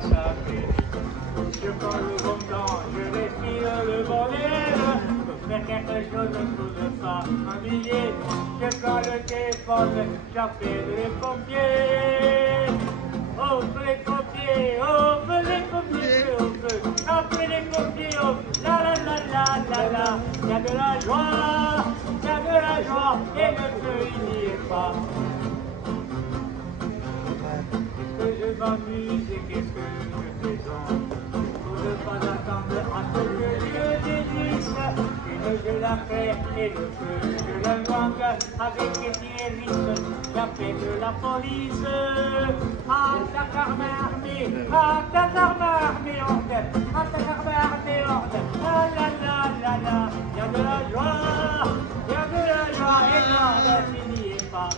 s'appeler. Je prends le bon temps, je respire le bon air. Pour faire quelque chose pour ne pas m'ennuyer. Je prends le téléphone, j'appelle les pompiers. Oh, les pompiers, oh, les pompiers, oh, appelez les pompiers, oh, la la la la la la. Il y a de la joie, il y a de la joie, et le feu il n'y est pas. Est-ce que je m'amuse et qu'est-ce que je plaisante? Pour ne pas attendre à ce que je déduise. Une je la fais et le feu je l'invente. Avec les risques, j'appelle la police. Ah, ta arme armée, ah, ta arme armée en tête, ah, ta arme armée en tête. Ah la la la la, il y a de la joie, il y a de la joie et non, ne finit pas.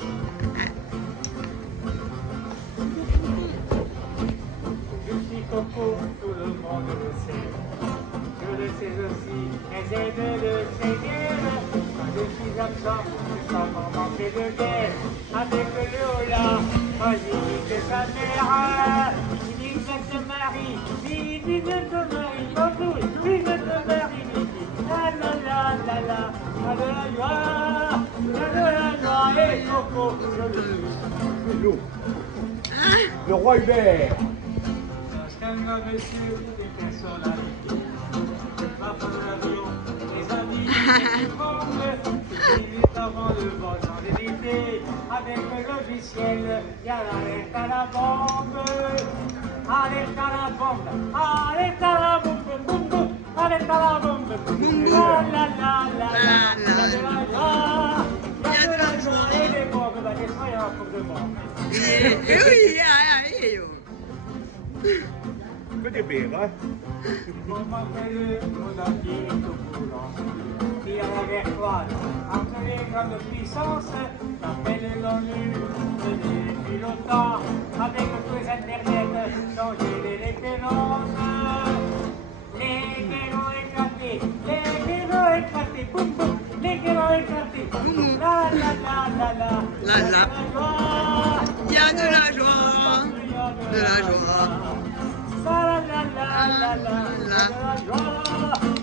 Je suis coco, tout le monde le sait. Je le sais aussi, mais aide le saisir. Quand je suis absent, je sens manquer de guerre. Avec le holà, moi j'ai de sa mère. Il dit que se marie, il dit que se marie, bonjour, il dit que se marie, il dit la la la la la, la de la joie, la de la joie, et coco, je le suis. Le roi Hubert. Un monsieur, des personnalités. Je frappe l'avion, les amis, les bandes. Il est avant le vol en évité. Avec le logiciel, il y a l'alerte à la bombe. Alerte à la bombe, alerte à la bombe, boum boum, alerte à la bombe. La la la la la, il y a de la joie, il y a de la joie et les bombes, bah, des fois il y a un peu de bombe. Vedi bere, On m'appelle mon ami tout coulant. Qui a la vertoile, entre les grandes puissances, j'appelle l'ONU, depuis longtemps, avec tous les internets, changer les références. Les guerres éclatés, boum boum, les guerres éclatés, la la la la la, La la. Il y a de la joie, de la joie. La la la la la, il y a de la joie,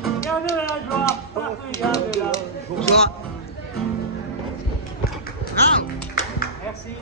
il y a de la joie, partout il y a de la Joie. Bravo. Merci.